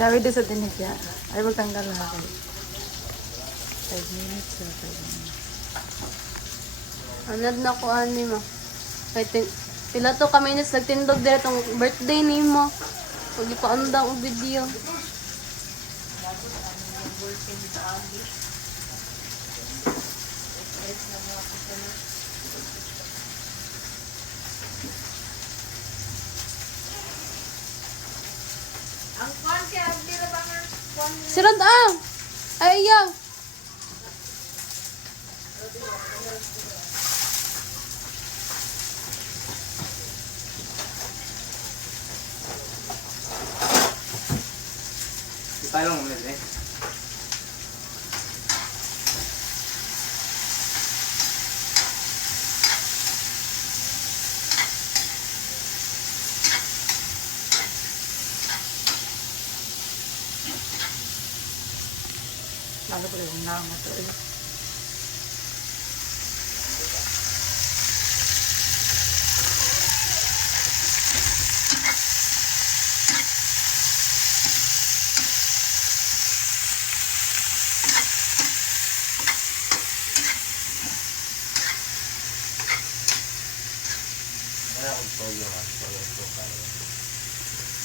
Sabi doon sa dinigya. Ay, magtanggal na kayo. 5 minutes. 5 minutes. Anad na ko ani mo. Kay pila to ka minutes nagtindog dere tong birthday nimo. Pag ipaandang og video. Ang kwan kaya dira ba nga kwan Sirad ang. Ay ayaw. Tayo lang ulit eh. Lalo ko yung nama to eh.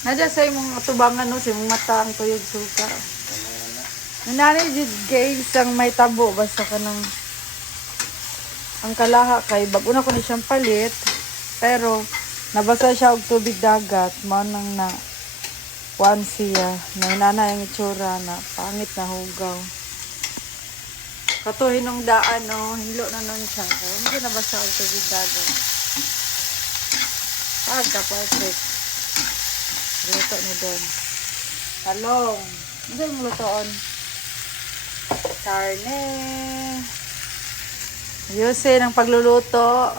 Nadya sa imong tubangan no, sa imong mata ang tuyog suka. Nananay jud guys ang may tabo basta ka ng ang kalaha kay bago na ko ni siyang palit pero nabasa siya og tubig dagat man nang na one siya na inana ang itsura na pangit na hugaw. Kato hinong daan no, hinlo na nun siya. Kaya hindi nabasa og tubig dagat. Pagka perfect. Luto ni Don. Talong. Ano yung lutoon? Karne. Ayusin ang pagluluto.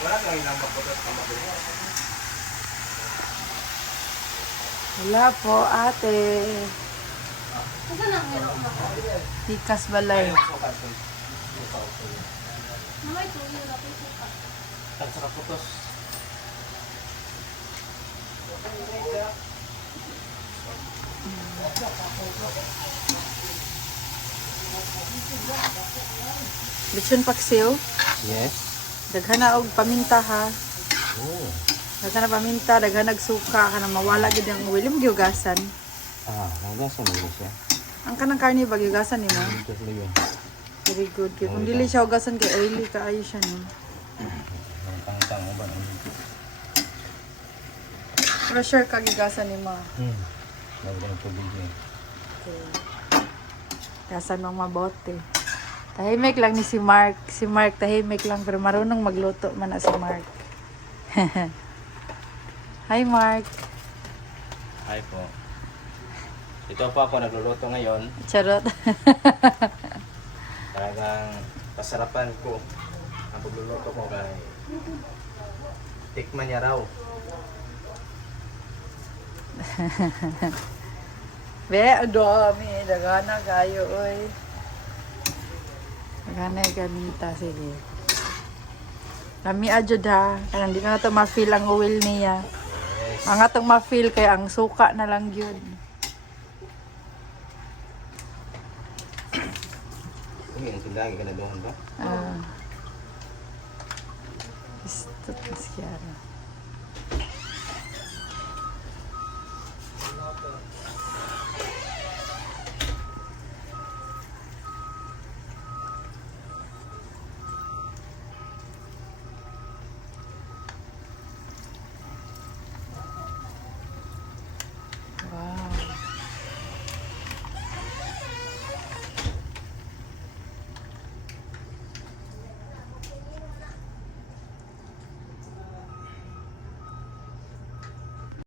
Wala kang ilang mabutot ka mabili. Wala po, ate. Asa nang hero mo? Tikas balay. Mamay tuyo na po suka. At saka putos. Lechon paksiw. Yes. Daghan na og paminta ha. Oh. Daghan na paminta, daghan nagsuka kana mawala gid ang ulam giugasan. Ah, nagasan mo siya. Ang kanang karne ba giugasan nimo? Ito sila yun. Very good. Kaya kung dili siya ugasan kay oily kaayo siya no. Tang-tang mo ba? Pero sure ka giugasan nimo. Lagi ng tubig eh. Okay. Gasan ng mabote. Tahimik lang ni si Mark. Si Mark tahimik lang pero marunong magluto man na si Mark. Hi Mark. Hi po. Ito po ako nagluluto ngayon. Charot. Talagang pasarapan ko ang pagluluto ko kay tikman niya raw. Be, adami. Dagana kayo, oy. Dagana ganita. Sige. Kami adjud ha. Kaya hindi ka na ito ma-feel ang oil niya. Ang atong ma-feel kaya ang suka na lang yun. Uy, ang sila, ganaduhan ba? Gusto ko siya.